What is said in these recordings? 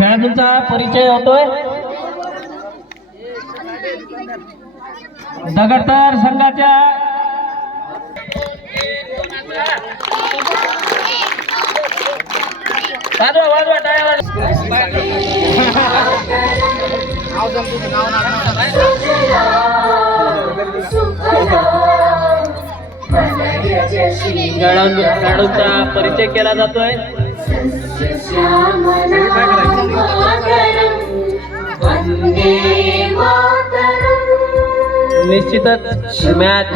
खेळाडूंचा परिचय होतोय. दगडतर संघाच्या खेळाडूंचा परिचय केला जातोय. निश्चितच मॅच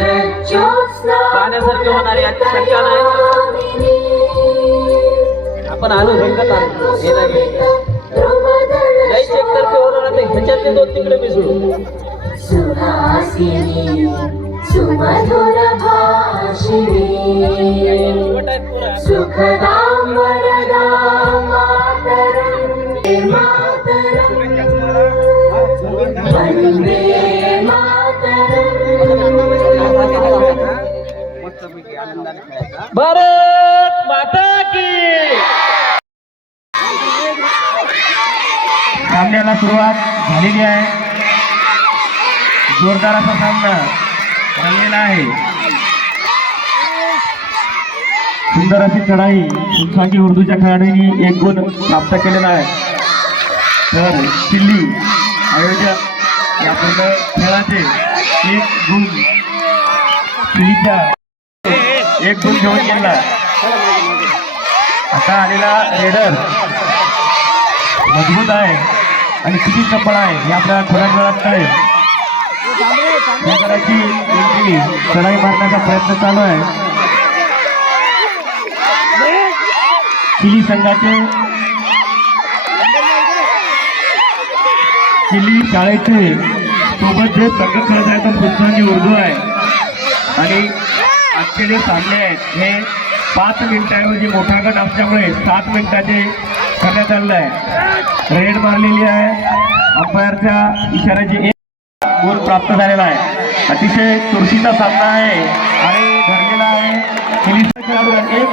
पाहण्यासारखी होणार याची शंका नाही आपण आलो संकट आलो. हे नाही एकतर्फे होणार नाही ह्याच्यातले दोन तिकडे मिसळू सुहासिनी सुमधुर भाषिणी. सुखदां भारत माता की। सामन्याला सुरुवात झालेली आहे. जोरदार असा सामना रंगलेला आहे. सुंदर अशी चढाई फुलसांगी उर्दूच्या खेळाडूंनी एक गुण प्राप्त केलेला आहे. तर दिल्ली आयोजक या पूर्ण खेळाचे एक गुण दिल्लीच्या एक गुण घेऊन गेला. आता आलेला रेडर मजबूत आहे आणि किती चप्पल आहे हे आपल्याला थोड्या वेळात कळेल. या गडाची चढाई मारण्याचा प्रयत्न चालू आहे. चिली संघाचे चिली शाळेचे सोबत जे प्रकट करत आहे तो उर्दू आहे. आणि आजचे जे सामने आहेत हे पाच मिनिटाऐवजी मोठा गट असल्यामुळे सात मिनिटाचे करण्यात आलेलं आहे. रेड मारलेली आहे. अंपायरच्या इशाऱ्याची एक गोल प्राप्त झालेला आहे. अतिशय चुरशीचा सामना आहे आणि धरलेला आहे. एक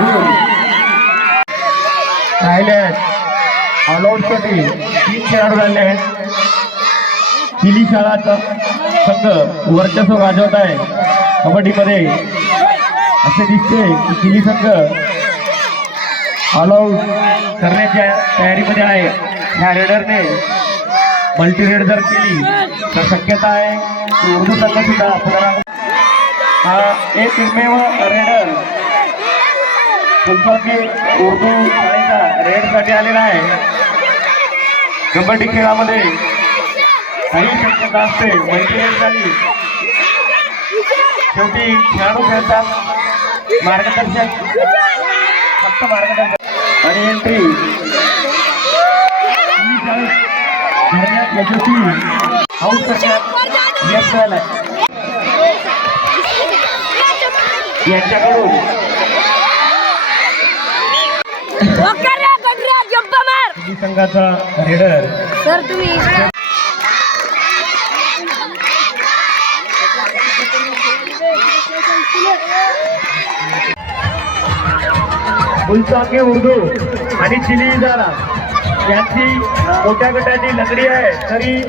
गोल राहिले आहेत ऑलआउटसाठी तीन खेळाडू झाले आहेत. चिली शाळाचा संघ वर्चस्व गाजवत आहे. कबड्डीमध्ये असे दिसते की चिली संघ ऑलआउट करण्याच्या तयारीमध्ये आहे. ह्या रेडरने मल्टी रेड जर केली तर शक्यता आहे की उर्दू संघ सुद्धा आपल्याला हा एक एकमेव रेडर फुलपाकी उर्दू शाळेचा रेडसाठी आलेला आहे. कबड्डी खेळामध्ये काही शक्यता असते रेड झाली शेवटी खेळाडू खेळतात मार्गदर्शक फक्त मार्गदर्शक. आणि एंट्री यशस्वी आऊट करण्यात यश झालंय यांच्याकडून. दिल्ली संघाचा रेडर. सर तुम्ही गुलसांगे उर्दू आणि चिली इजारा यांची मोठ्या गटाची लकडी आहे. तरी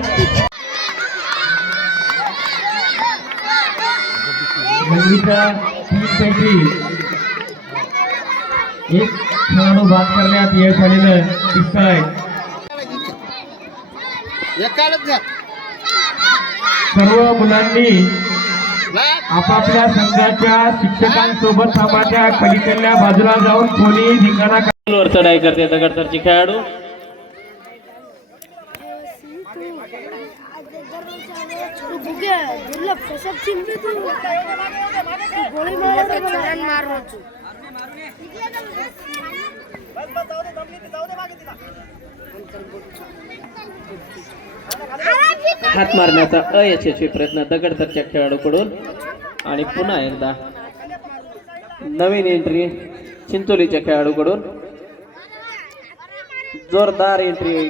पैकी एक खेळाडू बाद करण्यात यश आलेलं दिसत आहे सर्व मुलांनी आपापल्या संघाच्या शिक्षकांसोबत थांबाच्या पलीकडल्या बाजूला जाऊन कोणी धिंगाणा वर चढाई करते दगडतरची खेळाडू. गोळी मार हात मारण्याचा अयशस्वी प्रयत्न दगडतरच्या खेळाडूकडून आणि पुन्हा एकदा नवीन एंट्री चिंचोलीच्या खेळाडूकडून जोरदार एंट्री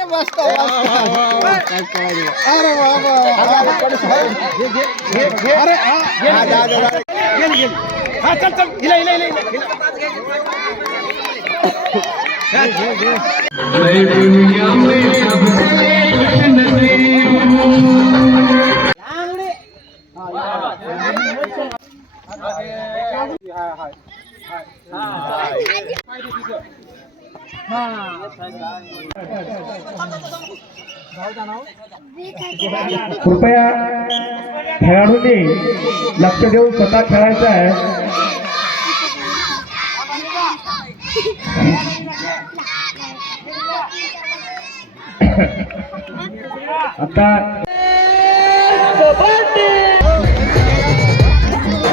हाय हाय हाय हाय कृपया खेळाडूंनी लक्ष देऊन स्वतः आहे. आता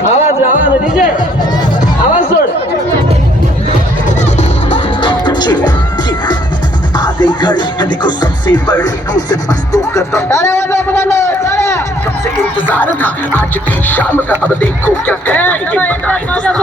आवाज़ आवाज़ डीजे. घड़ी है देखो सबसे बड़ी मुझसे बस दो कदम कब से इंतजार था आज की शाम का अब देखो क्या करना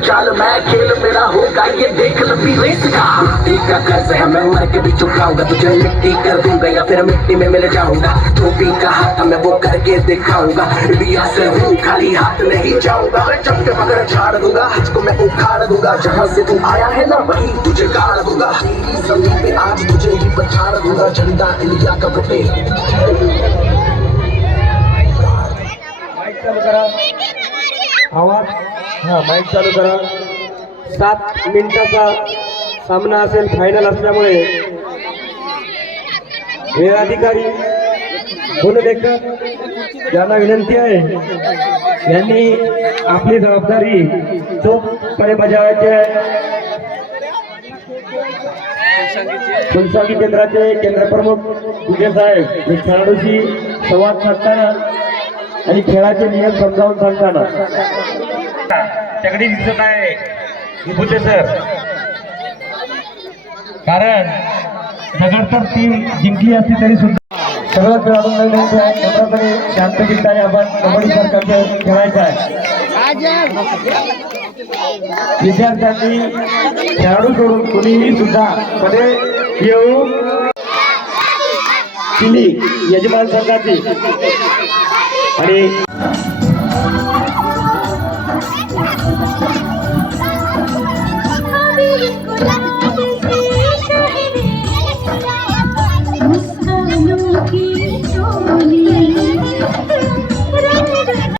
चाल मैं खेल मेरा होगा ये देख लंबी रेस का। मिट्टी का कर्ज है मैं मर के भी चुकाऊँगा तुझे मिट्टी कर दूँगा या फिर मिट्टी में मिल जाऊँगा। जो भी कहा था मैं वो करके दिखाऊँगा। इंडिया से हूँ खाली हाथ नहीं जाऊँगा। मैं चमके मगर झाड़ दूँगा इसको मैं उखाड़ दूँगा। जहाँ से तू आया है ना वही तुझे गाड़ दूँगा। तेरी ज़मीन पे आज तुझे ही पछाड़ दूँगा। झंडा इंडिया का बटे आवाज़। हा माईक चालू करा. सात मिनिटाचा सामना असेल फायनल असल्यामुळे. वेळ अधिकारी बोलू यांना विनंती आहे यांनी आपली जबाबदारी चोखपणे बजावायची आहे. फुलसागी केंद्राचे केंद्रप्रमुख विजय साहेब हे खेळाडूशी संवाद साधताना आणि खेळाचे नियम समजावून सांगताना. तगडी दिसत आहे. विभूते सर. कारण नगर तर टीम जिंकली असती तरी सुद्धा. सगळं खेळाडू विनंती आहे शांत चित्ताने आपण कबड्डी सारखं खेळायचा आहे. विद्यार्थ्यांनी खेळाडू सोडून कुणीही सुद्धा मध्ये येऊ दिली. यजमान संघाची. आणि